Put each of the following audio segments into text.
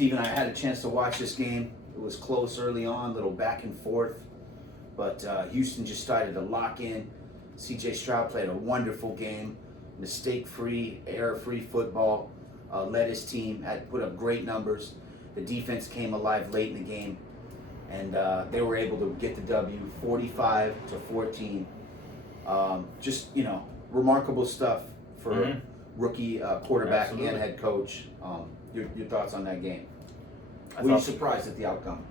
Steve and I had a chance to watch this game. It was close early on, little back and forth, but Houston just started to lock in. C.J. Stroud played a wonderful game, mistake-free, error-free football. Led his team, had put up great numbers. The defense came alive late in the game, and they were able to get the W, 45-14. Just remarkable stuff for rookie quarterback Absolutely. and head coach. Your thoughts on that game? Were you surprised at the outcome?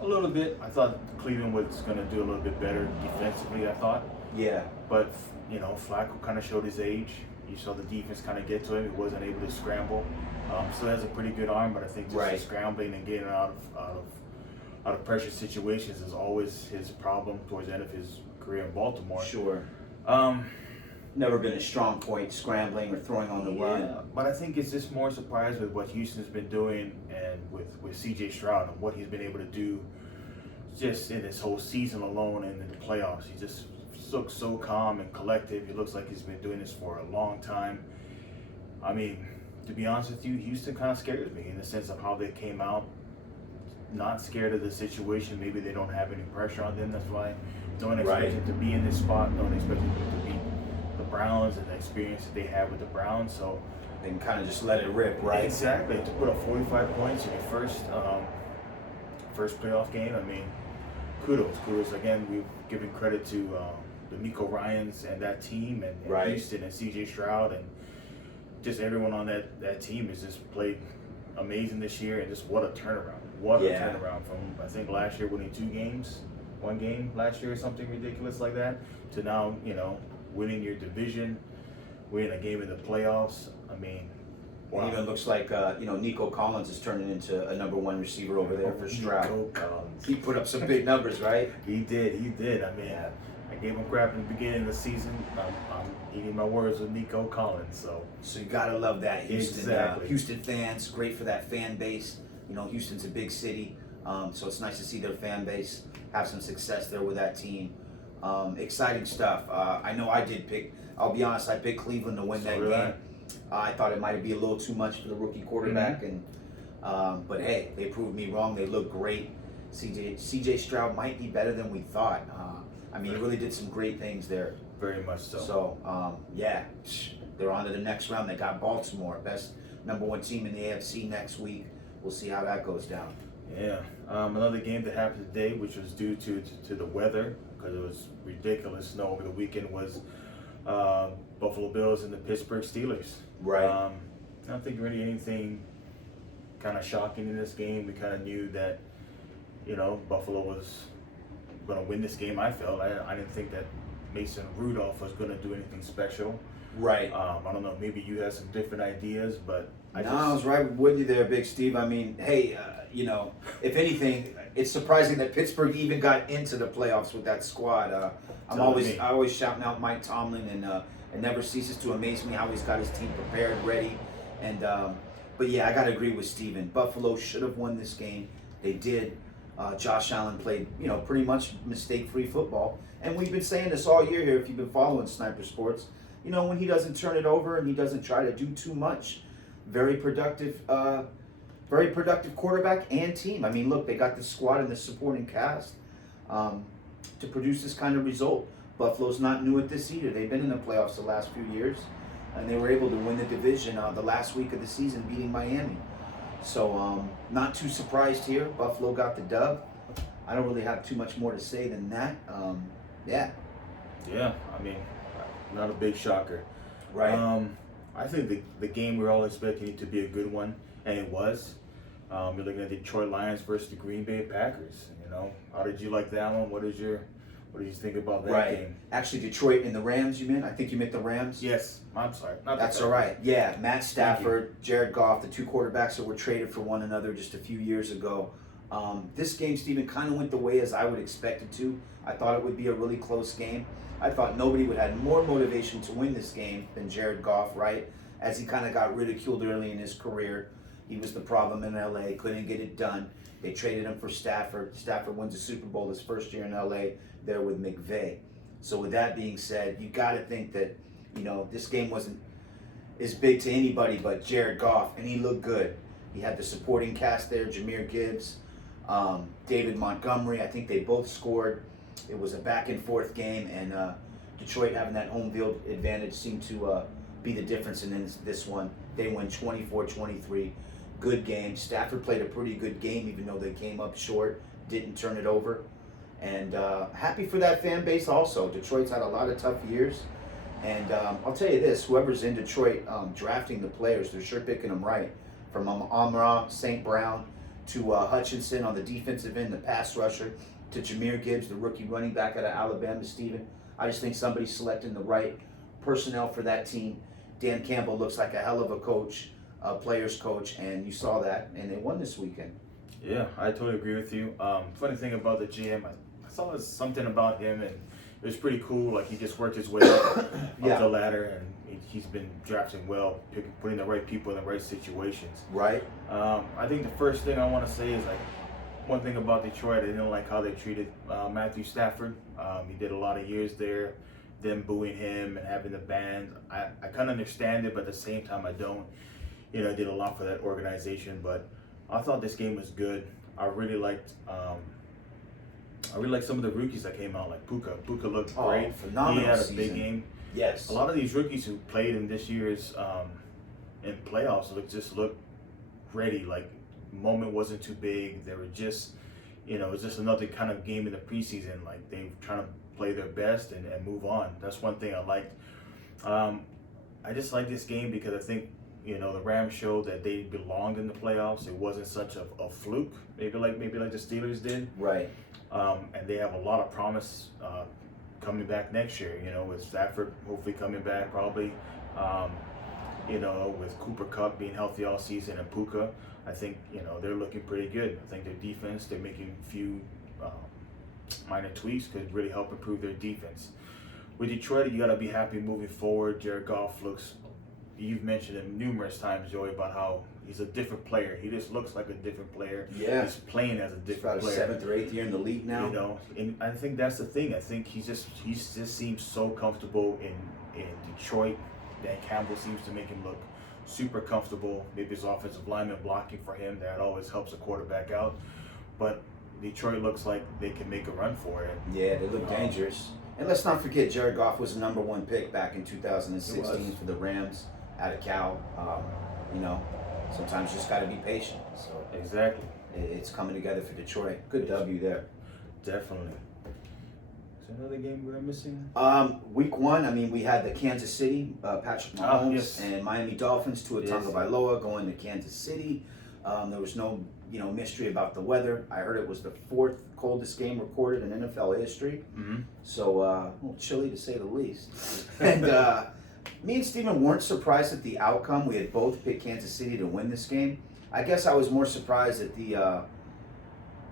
A little bit. I thought Cleveland was going to do a little bit better defensively, I thought. Yeah. But, Flacco kind of showed his age. You saw the defense kind of get to him. He wasn't able to scramble. Still has a pretty good arm, but I think just the scrambling and getting out of pressure situations is always his problem towards the end of his career in Baltimore. Sure. Never been a strong point, scrambling or throwing on the run. But I think it's just more surprised with what Houston's been doing and with C.J. Stroud and what he's been able to do just in this whole season alone and in the playoffs. He just looks so calm and collective. He looks like he's been doing this for a long time. I mean, to be honest with you, Houston kind of scares me in the sense of how they came out. Not scared of the situation. Maybe they don't have any pressure on them. That's why no one expects them to be in this spot. No one expects them to beat the Browns and the experience that they have with the Browns. So they can kind of just let it rip, right? Exactly. To put up 45 points in your first playoff game, I mean, kudos. Again, we've given credit to the Nico Ryans and that team and Houston and C.J. Stroud and just everyone on that team has just played amazing this year, and just what a turnaround. What a turnaround from, I think, last year winning one game last year or something ridiculous like that, to now, winning your division, winning a game in the playoffs. I mean, wow. It even looks like, Nico Collins is turning into a number one receiver over there for Stroud. Nico Collins. He put up some big numbers, right? He did. I mean, I gave him crap in the beginning of the season. I'm eating my words with Nico Collins. So you gotta love that, Houston. Exactly. Houston fans, great for that fan base. Houston's a big city, so it's nice to see their fan base have some success there with that team. Exciting stuff. I know I'll be honest, I picked Cleveland to win that game. I thought it might be a little too much for the rookie quarterback, but hey, they proved me wrong. They look great. CJ Stroud might be better than we thought. He really did some great things there. Very much so. So, they're on to the next round. They got Baltimore, best number one team in the AFC next week. We'll see how that goes down. Yeah. Another game that happened today, which was due to the weather, because it was ridiculous snow over the weekend, was Buffalo Bills and the Pittsburgh Steelers. Right. I don't think really anything kind of shocking in this game. We kind of knew that, Buffalo was going to win this game, I felt. I didn't think that Mason Rudolph was going to do anything special. Right. I don't know, maybe you had some different ideas, but I was right with you there, Big Steve. I mean, hey, if anything, it's surprising that Pittsburgh even got into the playoffs with that squad. I always shouting out Mike Tomlin, and it never ceases to amaze me how he's got his team prepared, ready. And but yeah, I got to agree with Steven. Buffalo should have won this game. They did. Josh Allen played, pretty much mistake-free football. And we've been saying this all year here, if you've been following Sniper Sports. When he doesn't turn it over and he doesn't try to do too much, very productive quarterback and team. I mean, look, they got the squad and the supporting cast to produce this kind of result. Buffalo's not new at this either. They've been in the playoffs the last few years, and they were able to win the division the last week of the season, beating Miami. So not too surprised here. Buffalo got the dub. I don't really have too much more to say than that. Yeah, I mean, not a big shocker. Right. I think the game we were all expecting it to be a good one, and it was. You're looking at the Detroit Lions versus the Green Bay Packers. How did you like that one? What did you think about that game? Actually, Detroit and the Rams, you meant? I think you meant the Rams? Yes. I'm sorry. That's all right. Yeah, Matt Stafford, Jared Goff, the two quarterbacks that were traded for one another just a few years ago. This game, Steven, kind of went the way as I would expect it to. I thought it would be a really close game. I thought nobody would have more motivation to win this game than Jared Goff, right? As he kind of got ridiculed early in his career. He was the problem in LA, couldn't get it done. They traded him for Stafford. Stafford wins the Super Bowl his first year in LA there with McVay. So with that being said, you got to think that, this game wasn't as big to anybody but Jared Goff, and he looked good. He had the supporting cast there, Jahmyr Gibbs, David Montgomery. I think they both scored. It was a back and forth game, and Detroit having that home field advantage seemed to be the difference in this one. They win 24-23. Good game. Stafford played a pretty good game, even though they came up short, didn't turn it over. And happy for that fan base also. Detroit's had a lot of tough years. And I'll tell you this, whoever's in Detroit drafting the players, they're sure picking them right. From Amon-Ra, St. Brown, to Hutchinson on the defensive end, the pass rusher, to Jahmyr Gibbs, the rookie running back out of Alabama, Stephen. I just think somebody's selecting the right personnel for that team. Dan Campbell looks like a hell of a coach, a player's coach, and you saw that, and they won this weekend. Yeah, I totally agree with you. Funny thing about the GM, I saw something about him, and it was pretty cool. Like, he just worked his way up the ladder, and he's been drafting well, putting the right people in the right situations. Right. I think the first thing I want to say is, like, one thing about Detroit, I didn't like how they treated Matthew Stafford. He did a lot of years there, them booing him and having the band. I kind of understand it, but at the same time, I don't. You know, I did a lot for that organization, but I thought this game was good. I really liked some of the rookies that came out, like Puka. Puka looked great. Phenomenal. He had a season. big game. Yes. A lot of these rookies who played in this year's in playoffs looked ready. Like, moment wasn't too big. They were just, it was just another kind of game in the preseason. Like, they were trying to play their best and move on. That's one thing I liked. I just like this game because I think, the Rams showed that they belonged in the playoffs. It wasn't such a fluke, maybe like the Steelers did. Right. And they have a lot of promise coming back next year, with Stafford hopefully coming back probably. With Cooper Kupp being healthy all season and Puka, I think, they're looking pretty good. I think their defense, they're making a few minor tweaks could really help improve their defense. With Detroit, you got to be happy moving forward. Jared Goff looks, you've mentioned him numerous times, Joey, about how he's a different player. He just looks like a different player. Yeah. He's playing as a different player. About 7th or 8th year in the league now. And I think that's the thing. I think he just seems so comfortable in Detroit. Dan Campbell seems to make him look super comfortable. Maybe his offensive lineman blocking for him. That always helps a quarterback out. But Detroit looks like they can make a run for it. Yeah, they look dangerous. And let's not forget, Jared Goff was the number 1 pick back in 2016 for the Rams out of Cal. Sometimes you just got to be patient. So exactly, it's coming together for Detroit. Good W there. Definitely. Is there another game we're missing? Week 1, we had the Kansas City, Patrick Mahomes, and Miami Dolphins, Tua Tagovailoa going to Kansas City. There was no, mystery about the weather. I heard it was the 4th coldest game recorded in NFL history. Mm-hmm. So, a little chilly to say the least. And me and Steven weren't surprised at the outcome. We had both picked Kansas City to win this game. I guess I was more surprised at the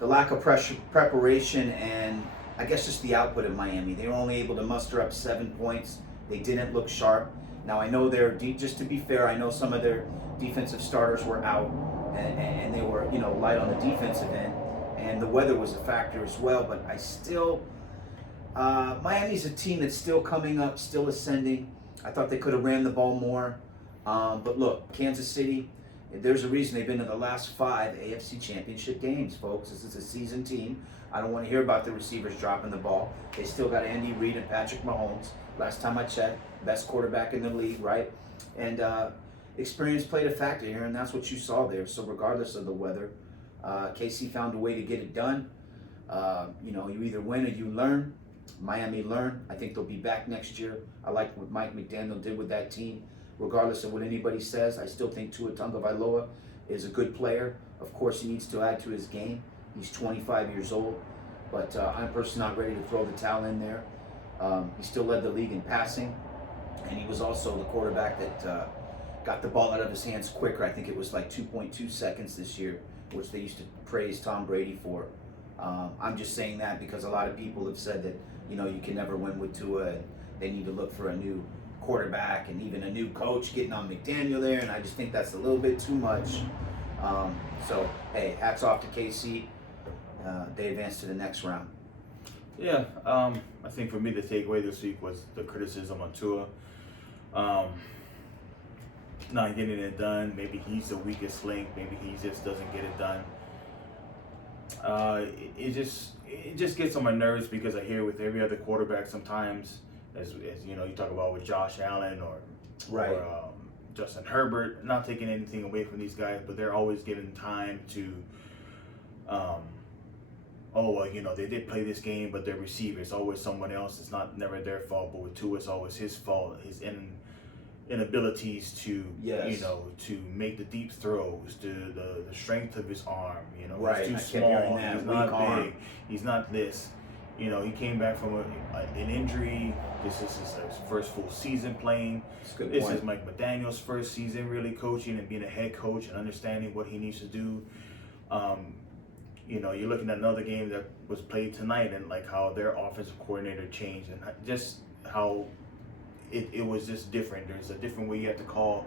lack of preparation and I guess just the output of Miami. They were only able to muster up 7 points. They didn't look sharp. Now, I know just to be fair, I know some of their defensive starters were out and they were, light on the defensive end. And the weather was a factor as well. But I still, Miami's a team that's still coming up, still ascending. I thought they could have ran the ball more. But look, Kansas City, there's a reason they've been to the last 5 AFC Championship games, folks. This is a seasoned team. I don't want to hear about the receivers dropping the ball. They still got Andy Reid and Patrick Mahomes. Last time I checked, best quarterback in the league, right? And experience played a factor here, and that's what you saw there. So regardless of the weather, KC found a way to get it done. You either win or you learn. Miami learned. I think they'll be back next year. I like what Mike McDaniel did with that team. Regardless of what anybody says, I still think Tua Tagovailoa is a good player. Of course, he needs to add to his game. He's 25 years old, but I'm personally not ready to throw the towel in there. He still led the league in passing, and he was also the quarterback that got the ball out of his hands quicker. I think it was like 2.2 seconds this year, which they used to praise Tom Brady for. I'm just saying that because a lot of people have said that, you can never win with Tua, and they need to look for a new quarterback and even a new coach getting on McDaniel there, and I just think that's a little bit too much. So, hey, hats off to KC. They advanced to the next round. Yeah, I think for me the takeaway this week was the criticism on Tua. not getting it done. Maybe he's the weakest link. Maybe he just doesn't get it done. It just gets on my nerves because I hear with every other quarterback sometimes, as you know, you talk about with Josh Allen or Justin Herbert. Not taking anything away from these guys, but they're always given time to. Oh well, you know, they did play this game, but their receiver, it's always someone else. It's never their fault, but with Tua, it's always his fault. His inabilities to, you know, to make the deep throws, to the strength of his arm. You know, he's too small. He's not big. He's not this. You know, he came back from an injury. This is his first full season playing. This is Mike McDaniel's first season really coaching and being a head coach and understanding what he needs to do. You know, you're looking at another game that was played tonight and like how their offensive coordinator changed and just how it was just different. There's a different way you have to call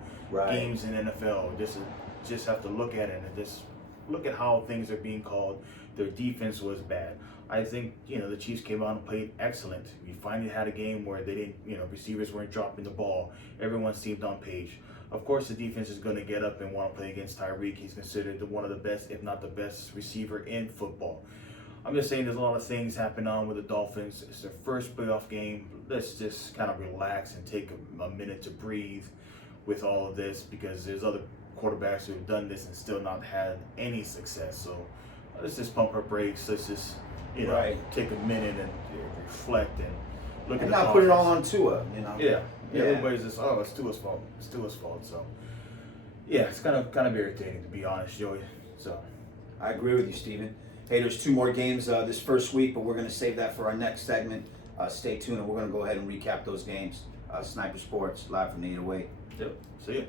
games in NFL. Just have to look at it and just look at how things are being called. Their defense was bad. I think, you know, the Chiefs came out and played excellent. We finally had a game where they didn't, you know, receivers weren't dropping the ball. Everyone seemed on page. Of course, the defense is going to get up and want to play against Tyreek. He's considered one of the best, if not the best, receiver in football. I'm just saying there's a lot of things happening on with the Dolphins. It's their first playoff game. Let's just kind of relax and take a minute to breathe with all of this because there's other quarterbacks who have done this and still not had any success. So let's just pump our brakes. Let's just, you know, take a minute and reflect and look at the not put it all on Tua, you know. Yeah. Everybody's just, oh, it's Tua's fault. It's Tua's fault. So, yeah, it's kind of irritating to be honest, Joey. So, I agree with you, Steven. Hey, there's 2 more games this first week, but we're going to save that for our next segment. Stay tuned, and we're going to go ahead and recap those games. Sniper Sports, live from the 808. Yep. See ya.